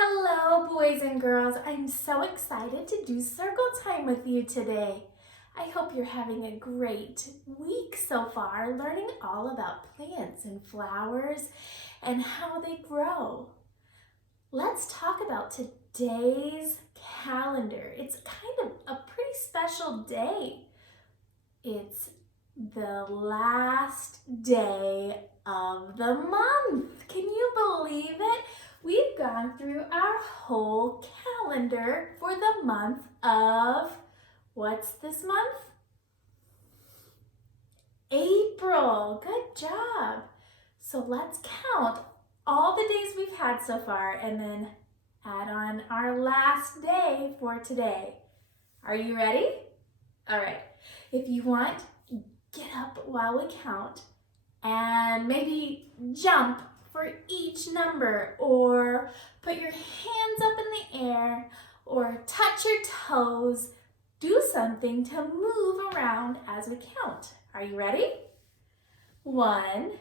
Hello, boys and girls. I'm so excited to do circle time with you today. I hope you're having a great week so far, learning all about plants and flowers and how they grow. Let's talk about today's calendar. It's kind of a pretty special day. It's the last day of the month. Can you believe it? We've gone through our whole calendar for the month of, what's this month? April. Good job. So let's count all the days we've had so far and then add on our last day for today. Are you ready? All right. If you want, get up while we count and maybe jump for each number, or put your hands up in the air, or touch your toes. Do something to move around as we count. Are you ready? 1,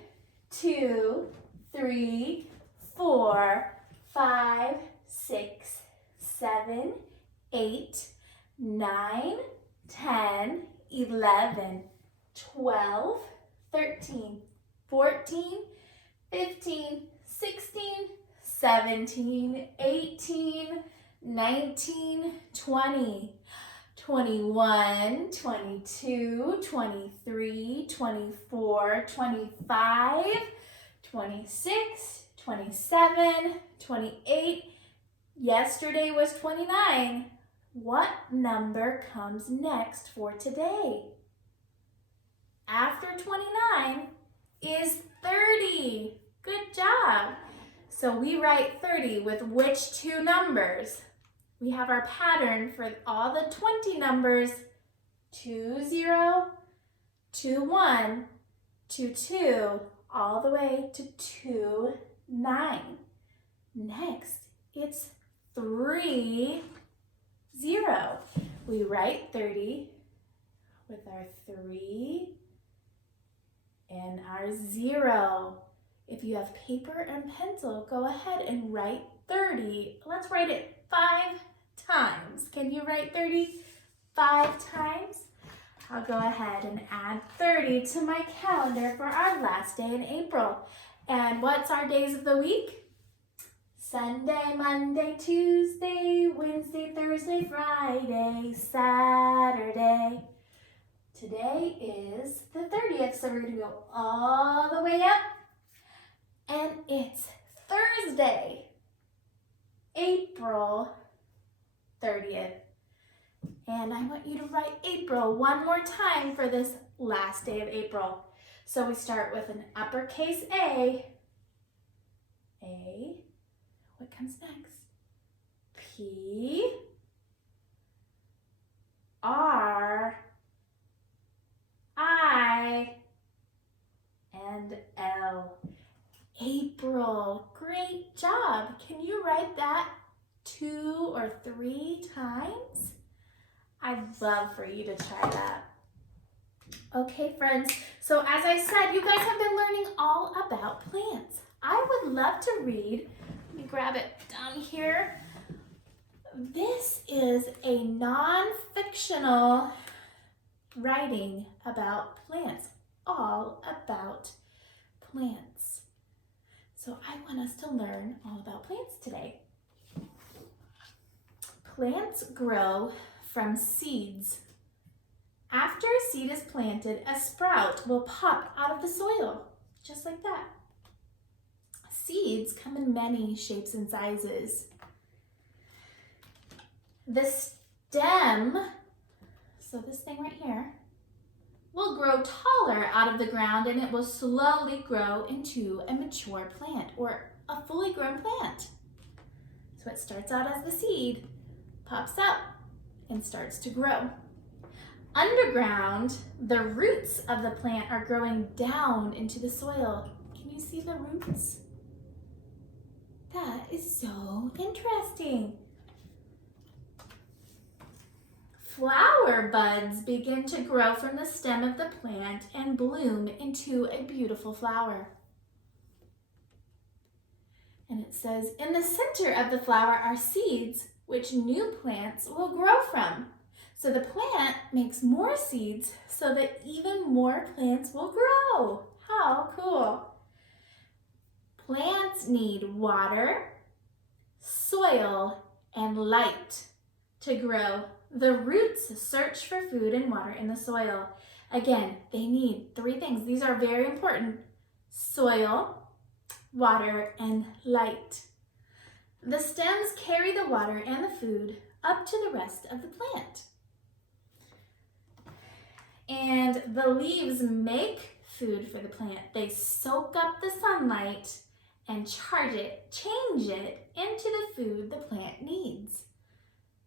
2, 3, 4, 5, 6, 7, 8, 9, 10, 11, 12, 13, 14, 15, 16, 17, 18, 19, 20, 21, 22, 23, 24, 25, 26, 27, 28. Yesterday was 29. What number comes next for today? After 29 is 30. Good job. So we write 30 with which two numbers? We have our pattern for all the 20 numbers: 2, 0, 2, 1, 2, 2, all the way to 2, 9. Next, it's 3, 0. We write 30 with our 3 and our 0. If you have paper and pencil, go ahead and write 30. Let's write it 5 times. Can you write 30 5 times? I'll go ahead and add 30 to my calendar for our last day in April. And what's our days of the week? Sunday, Monday, Tuesday, Wednesday, Thursday, Friday, Saturday. Today is the 30th, so we're going to go all the way up. And it's Thursday, April 30th. And I want you to write April one more time for this last day of April. So we start with an uppercase A. A. What comes next? P. R. I. And L. April. Great job. Can you write that 2 or 3 times? I'd love for you to try that. Okay, friends. So as I said, you guys have been learning all about plants. I would love to read. Let me grab it down here. This is a non-fictional writing about plants, all about plants. So I want us to learn all about plants today. Plants grow from seeds. After a seed is planted, a sprout will pop out of the soil, just like that. Seeds come in many shapes and sizes. The stem, so this thing right here, will grow taller out of the ground, and it will slowly grow into a mature plant or a fully grown plant. So it starts out as the seed, pops up, and starts to grow. Underground, the roots of the plant are growing down into the soil. Can you see the roots? That is so interesting. Flower buds begin to grow from the stem of the plant and bloom into a beautiful flower. And it says, in the center of the flower are seeds which new plants will grow from. So the plant makes more seeds so that even more plants will grow. How cool! Plants need water, soil, and light to grow. The roots search for food and water in the soil. Again, they need 3 things. These are very important: soil, water, and light. The stems carry the water and the food up to the rest of the plant. And the leaves make food for the plant. They soak up the sunlight and change it into the food the plant needs.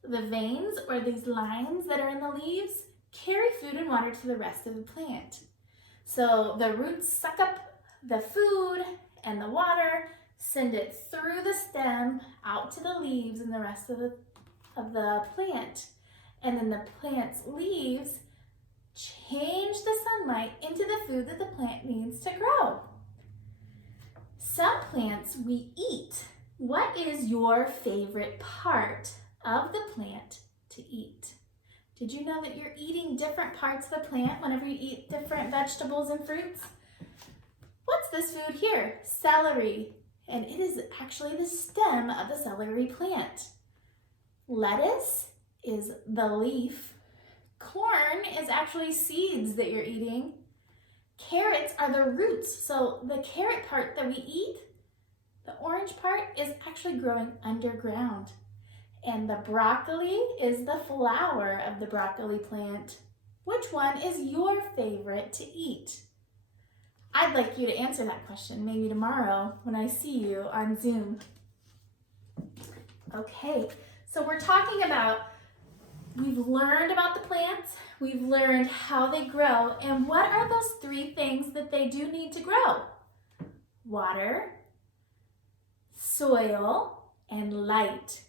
The veins, or these lines that are in the leaves, carry food and water to the rest of the plant. So the roots suck up the food and the water, send it through the stem out to the leaves and the rest of the plant. And then the plant's leaves change the sunlight into the food that the plant needs to grow. Some plants we eat. What is your favorite part of the plant to eat? Did you know that you're eating different parts of the plant whenever you eat different vegetables and fruits? What's this food here? Celery. And it is actually the stem of the celery plant. Lettuce is the leaf. Corn is actually seeds that you're eating. Carrots are the roots. So the carrot part that we eat, the orange part, is actually growing underground. And the broccoli is the flower of the broccoli plant. Which one is your favorite to eat? I'd like you to answer that question maybe tomorrow when I see you on Zoom. Okay, so we're talking about, we've learned about the plants, we've learned how they grow, and what are those 3 things that they do need to grow? Water, soil, and light.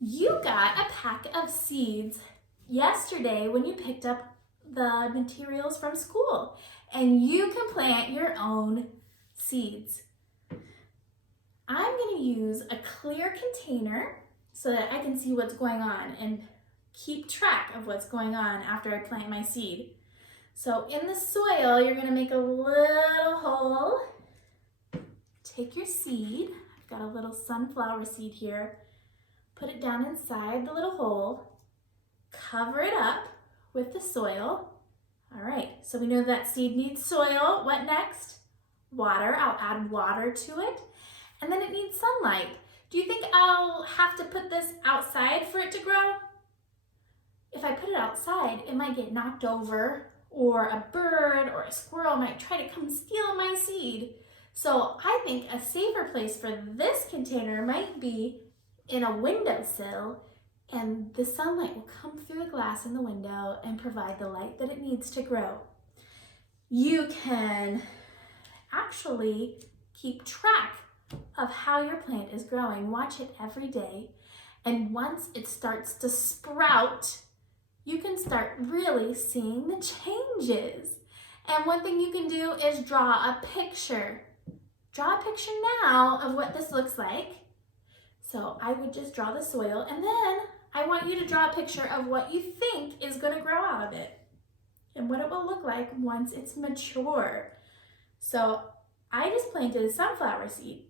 You got a pack of seeds yesterday when you picked up the materials from school, and you can plant your own seeds. I'm going to use a clear container so that I can see what's going on and keep track of what's going on after I plant my seed. So in the soil, you're going to make a little hole. Take your seed. I've got a little sunflower seed here. Put it down inside the little hole. Cover it up with the soil. All right, so we know that seed needs soil. What next? Water. I'll add water to it. And then it needs sunlight. Do you think I'll have to put this outside for it to grow? If I put it outside, it might get knocked over, or a bird or a squirrel might try to come steal my seed. So I think a safer place for this container might be in a windowsill, and the sunlight will come through the glass in the window and provide the light that it needs to grow. You can actually keep track of how your plant is growing. Watch it every day, and once it starts to sprout, you can start really seeing the changes. And one thing you can do is draw a picture. Draw a picture now of what this looks like. So I would just draw the soil, and then I want you to draw a picture of what you think is going to grow out of it and what it will look like once it's mature. So I just planted a sunflower seed.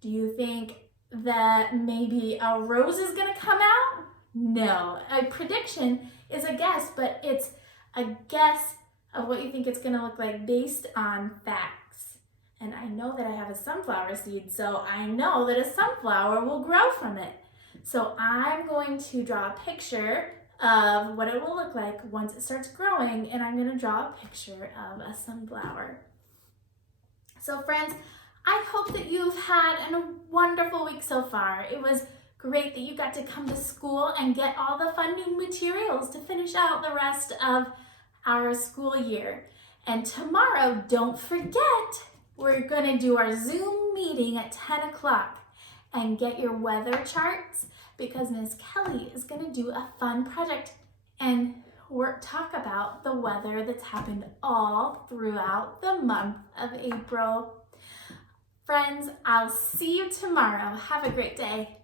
Do you think that maybe a rose is going to come out? No. A prediction is a guess, but it's a guess of what you think it's going to look like based on facts. And I know that I have a sunflower seed, so I know that a sunflower will grow from it. So I'm going to draw a picture of what it will look like once it starts growing, and I'm going to draw a picture of a sunflower. So friends, I hope that you've had a wonderful week so far. It was great that you got to come to school and get all the fun new materials to finish out the rest of our school year. And tomorrow, don't forget, we're going to do our Zoom meeting at 10 o'clock and get your weather charts, because Ms. Kelly is going to do a fun project and talk about the weather that's happened all throughout the month of April. Friends, I'll see you tomorrow. Have a great day.